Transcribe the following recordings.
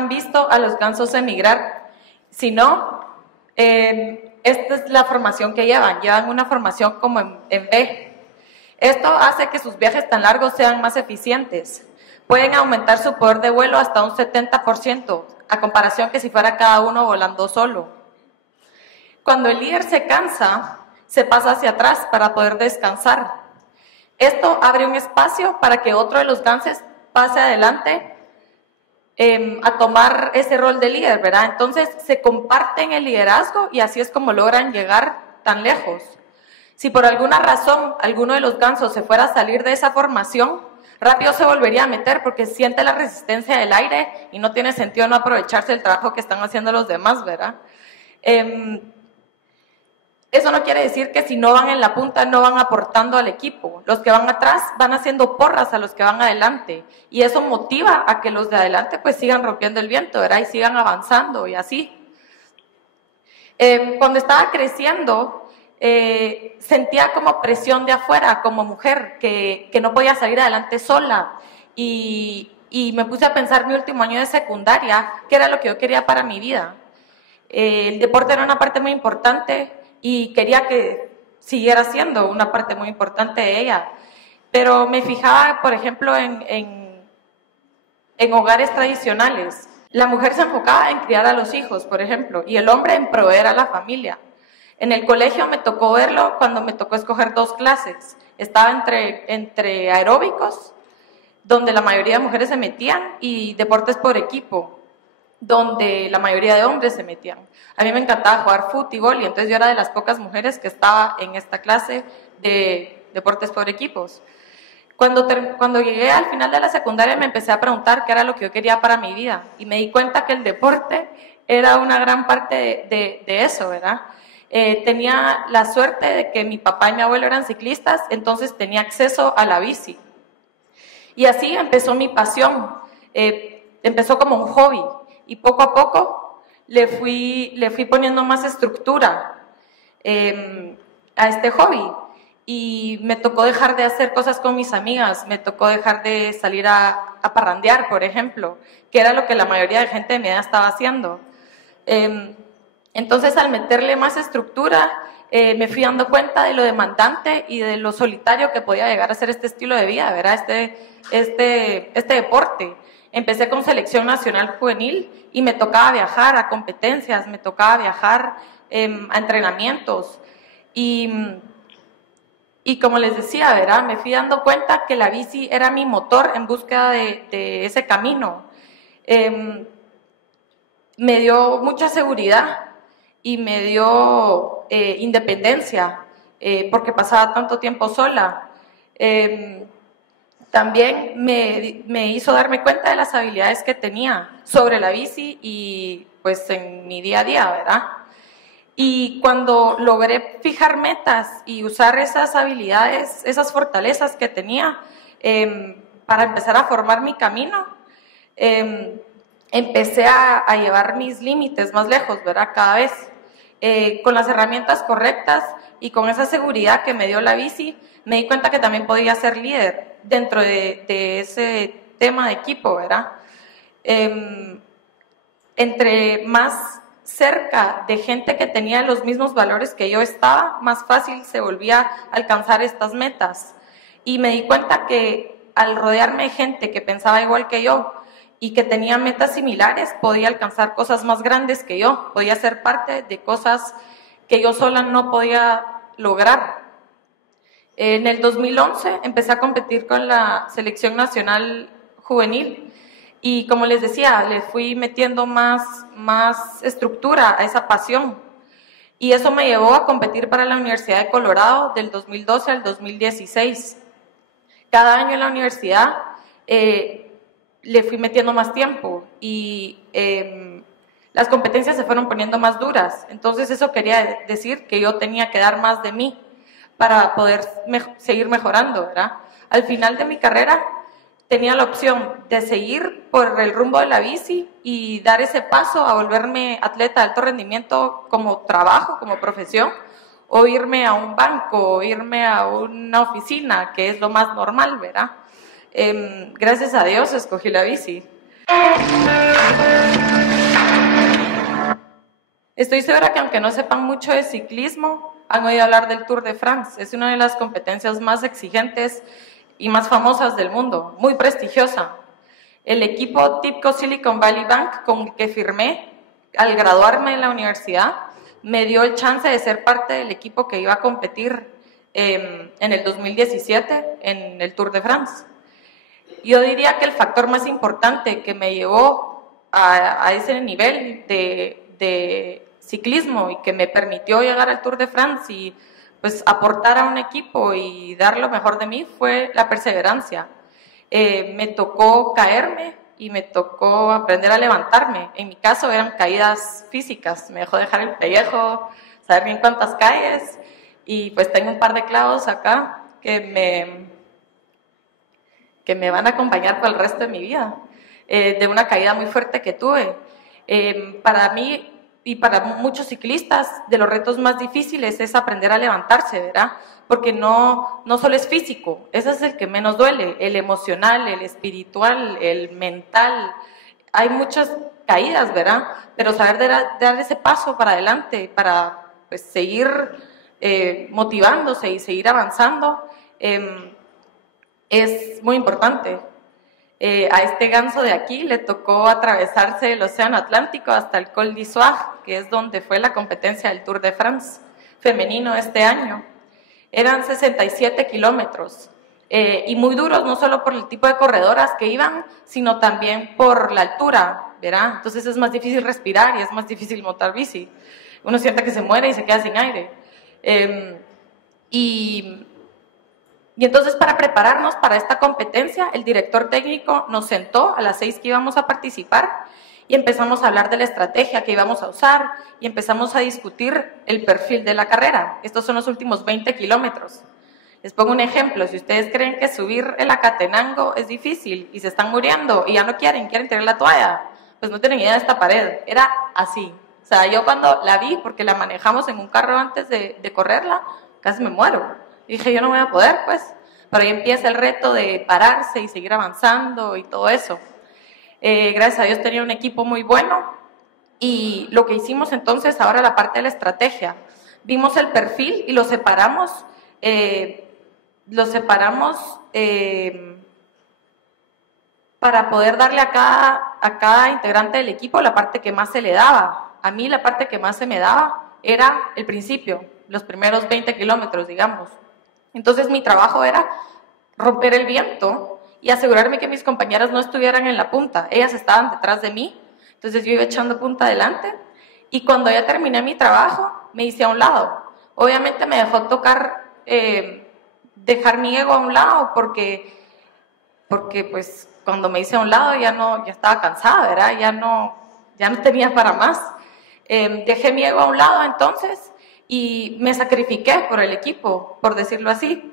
han visto a los gansos emigrar. Si no, esta es la formación que llevan una formación como en B. Esto hace que sus viajes tan largos sean más eficientes. Pueden aumentar su poder de vuelo hasta un 70%, a comparación que si fuera cada uno volando solo. Cuando el líder se cansa, se pasa hacia atrás para poder descansar. Esto abre un espacio para que otro de los gansos pase adelante a tomar ese rol de líder, ¿verdad? Entonces se comparten el liderazgo y así es como logran llegar tan lejos. Si por alguna razón alguno de los gansos se fuera a salir de esa formación, rápido se volvería a meter porque siente la resistencia del aire y no tiene sentido no aprovecharse del trabajo que están haciendo los demás, ¿verdad? Eso no quiere decir que si no van en la punta no van aportando al equipo. Los que van atrás van haciendo porras a los que van adelante y eso motiva a que los de adelante pues sigan rompiendo el viento, ¿verdad? Y sigan avanzando y así. Cuando estaba creciendo sentía como presión de afuera como mujer que no podía salir adelante sola y me puse a pensar mi último año de secundaria qué era lo que yo quería para mi vida. El deporte era una parte muy importante y quería que siguiera siendo una parte muy importante de ella, pero me fijaba, por ejemplo, en hogares tradicionales. La mujer se enfocaba en criar a los hijos, por ejemplo, y el hombre en proveer a la familia. En el colegio me tocó verlo cuando me tocó escoger 2 clases. Estaba entre aeróbicos, donde la mayoría de mujeres se metían, y deportes por equipo, donde la mayoría de hombres se metían. A mí me encantaba jugar fútbol y entonces yo era de las pocas mujeres que estaba en esta clase de deportes por equipos. Cuando llegué al final de la secundaria me empecé a preguntar qué era lo que yo quería para mi vida y me di cuenta que el deporte era una gran parte de eso, ¿verdad? Tenía la suerte de que mi papá y mi abuelo eran ciclistas, entonces tenía acceso a la bici. Y así empezó mi pasión, empezó como un hobby y poco a poco le fui poniendo más estructura a este hobby. Y me tocó dejar de hacer cosas con mis amigas, me tocó dejar de salir a parrandear, por ejemplo, que era lo que la mayoría de gente de mi edad estaba haciendo. Entonces, al meterle más estructura, me fui dando cuenta de lo demandante y de lo solitario que podía llegar a ser este estilo de vida, ¿verdad? Este deporte. Empecé con selección nacional juvenil y me tocaba viajar a competencias, me tocaba viajar a entrenamientos y como les decía, ¿verdad? Me fui dando cuenta que la bici era mi motor en búsqueda de ese camino. Me dio mucha seguridad y me dio independencia porque pasaba tanto tiempo sola. También me hizo darme cuenta de las habilidades que tenía sobre la bici y pues en mi día a día, ¿verdad? Y cuando logré fijar metas y usar esas habilidades, esas fortalezas que tenía para empezar a formar mi camino, empecé a llevar mis límites más lejos, ¿verdad? Cada vez con las herramientas correctas y con esa seguridad que me dio la bici, me di cuenta que también podía ser líder dentro de ese tema de equipo, ¿verdad? Entre más cerca de gente que tenía los mismos valores que yo estaba, más fácil se volvía a alcanzar estas metas. Y me di cuenta que al rodearme de gente que pensaba igual que yo y que tenía metas similares, podía alcanzar cosas más grandes que yo, podía ser parte de cosas que yo sola no podía lograr. En el 2011 empecé a competir con la selección nacional juvenil y como les decía, le fui metiendo más estructura a esa pasión. Y eso me llevó a competir para la Universidad de Colorado del 2012 al 2016. Cada año en la universidad le fui metiendo más tiempo y las competencias se fueron poniendo más duras. Entonces eso quería decir que yo tenía que dar más de mí para poder seguir mejorando, ¿verdad? Al final de mi carrera tenía la opción de seguir por el rumbo de la bici y dar ese paso a volverme atleta de alto rendimiento como trabajo, como profesión, o irme a un banco, o irme a una oficina, que es lo más normal, ¿verdad? Gracias a Dios escogí la bici. Estoy segura que aunque no sepan mucho de ciclismo, han oído hablar del Tour de France. Es una de las competencias más exigentes y más famosas del mundo, muy prestigiosa. El equipo TIBCO Silicon Valley Bank con el que firmé al graduarme en la universidad me dio el chance de ser parte del equipo que iba a competir en el 2017 en el Tour de France. Yo diría que el factor más importante que me llevó a ese nivel de ciclismo y que me permitió llegar al Tour de France y pues aportar a un equipo y dar lo mejor de mí fue la perseverancia. Me tocó caerme y me tocó aprender a levantarme. En mi caso eran caídas físicas, me dejó dejar el pellejo, saber bien cuántas calles, y pues tengo un par de clavos acá que me van a acompañar por el resto de mi vida, de una caída muy fuerte que tuve. Para mí y para muchos ciclistas, de los retos más difíciles es aprender a levantarse, ¿verdad? Porque no solo es físico, ese es el que menos duele, el emocional, el espiritual, el mental. Hay muchas caídas, ¿verdad? Pero saber dar ese paso para adelante, para pues, seguir motivándose y seguir avanzando, es muy importante. A este ganso de aquí le tocó atravesarse el Océano Atlántico hasta el Col d'Izoard, que es donde fue la competencia del Tour de France femenino este año. Eran 67 kilómetros y muy duros, no solo por el tipo de corredoras que iban, sino también por la altura, ¿verdad? Entonces es más difícil respirar y es más difícil montar bici. Uno siente que se muere y se queda sin aire. Y entonces, para prepararnos para esta competencia, el director técnico nos sentó a las 6 que íbamos a participar y empezamos a hablar de la estrategia que íbamos a usar y empezamos a discutir el perfil de la carrera. Estos son los últimos 20 kilómetros. Les pongo un ejemplo. Si ustedes creen que subir el Acatenango es difícil y se están muriendo y ya no quieren tirar la toalla, pues no tienen idea de esta pared. Era así. O sea, yo cuando la vi, porque la manejamos en un carro antes de correrla, casi me muero. Dije, yo no voy a poder, pues. Pero ahí empieza el reto de pararse y seguir avanzando y todo eso. Gracias a Dios tenía un equipo muy bueno. Y lo que hicimos entonces, ahora la parte de la estrategia. Vimos el perfil y lo separamos. Para poder darle a cada integrante del equipo la parte que más se le daba. A mí la parte que más se me daba era el principio, los primeros 20 kilómetros, digamos. Entonces mi trabajo era romper el viento y asegurarme que mis compañeras no estuvieran en la punta. Ellas estaban detrás de mí, entonces yo iba echando punta adelante y cuando ya terminé mi trabajo me hice a un lado. Obviamente me dejó tocar dejar mi ego a un lado porque pues cuando me hice a un lado ya estaba cansada, ¿verdad? Ya no tenía para más. Dejé mi ego a un lado entonces y me sacrifiqué por el equipo, por decirlo así.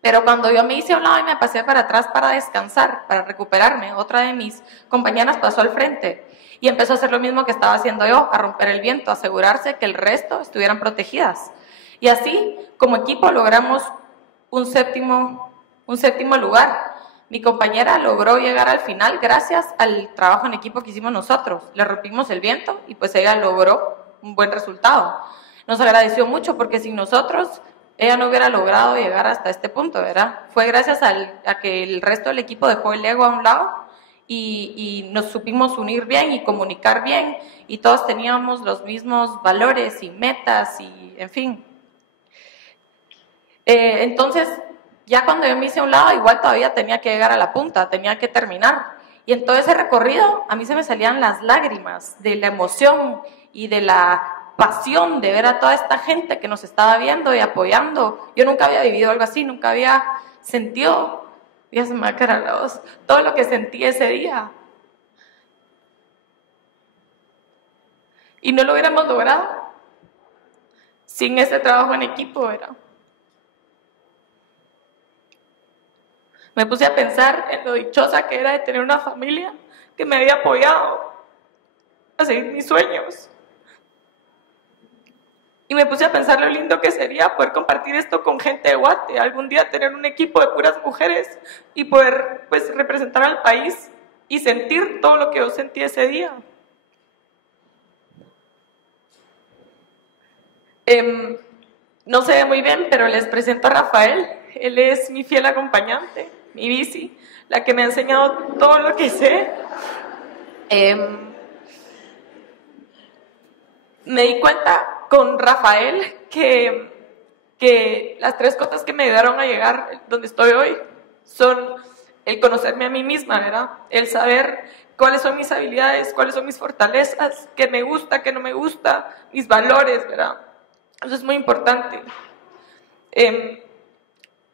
Pero cuando yo me hice a un lado y me pasé para atrás para descansar, para recuperarme, otra de mis compañeras pasó al frente y empezó a hacer lo mismo que estaba haciendo yo, a romper el viento, a asegurarse que el resto estuvieran protegidas. Y así, como equipo, logramos un séptimo lugar. Mi compañera logró llegar al final gracias al trabajo en equipo que hicimos nosotros. Le rompimos el viento y pues ella logró un buen resultado. Nos agradeció mucho porque sin nosotros ella no hubiera logrado llegar hasta este punto, ¿verdad? Fue gracias a que el resto del equipo dejó el ego a un lado y nos supimos unir bien y comunicar bien y todos teníamos los mismos valores y metas y en fin. Entonces, ya cuando yo me hice a un lado, igual todavía tenía que llegar a la punta, tenía que terminar. Y en todo ese recorrido a mí se me salían las lágrimas de la emoción y de la pasión de ver a toda esta gente que nos estaba viendo y apoyando. Yo nunca había vivido algo así, nunca había sentido, ya se me va a caer la voz, todo lo que sentí ese día. Y no lo hubiéramos logrado sin ese trabajo en equipo, ¿verdad? Me puse a pensar en lo dichosa que era de tener una familia que me había apoyado a seguir mis sueños. Y me puse a pensar lo lindo que sería poder compartir esto con gente de Guate, algún día tener un equipo de puras mujeres y poder pues, representar al país y sentir todo lo que yo sentí ese día. No se ve muy bien, pero les presento a Rafael. Él es mi fiel acompañante, mi bici, la que me ha enseñado todo lo que sé. Me di cuenta con Rafael que las 3 cosas que me ayudaron a llegar donde estoy hoy son el conocerme a mí misma, ¿verdad? El saber cuáles son mis habilidades, cuáles son mis fortalezas, qué me gusta, qué no me gusta, mis valores, ¿verdad? Eso es muy importante.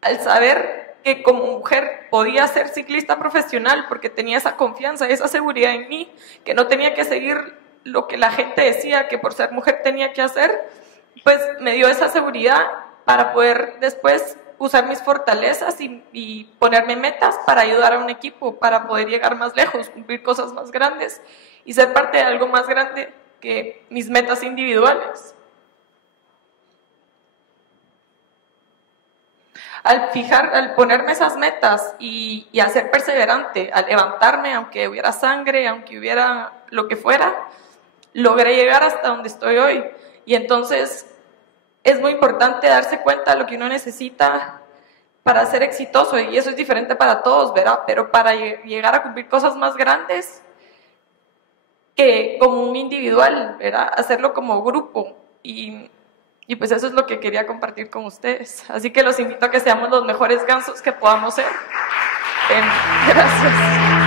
Al saber que como mujer podía ser ciclista profesional porque tenía esa confianza, esa seguridad en mí, que no tenía que seguir lo que la gente decía que por ser mujer tenía que hacer, pues me dio esa seguridad para poder después usar mis fortalezas y ponerme metas para ayudar a un equipo, para poder llegar más lejos, cumplir cosas más grandes y ser parte de algo más grande que mis metas individuales. Al ponerme esas metas y a ser perseverante, al levantarme, aunque hubiera sangre, aunque hubiera lo que fuera, logré llegar hasta donde estoy hoy. Y entonces es muy importante darse cuenta de lo que uno necesita para ser exitoso, y eso es diferente para todos, ¿verdad? Pero para llegar a cumplir cosas más grandes que como un individual, ¿verdad? Hacerlo como grupo, y pues eso es lo que quería compartir con ustedes. Así que los invito a que seamos los mejores gansos que podamos ser. Gracias.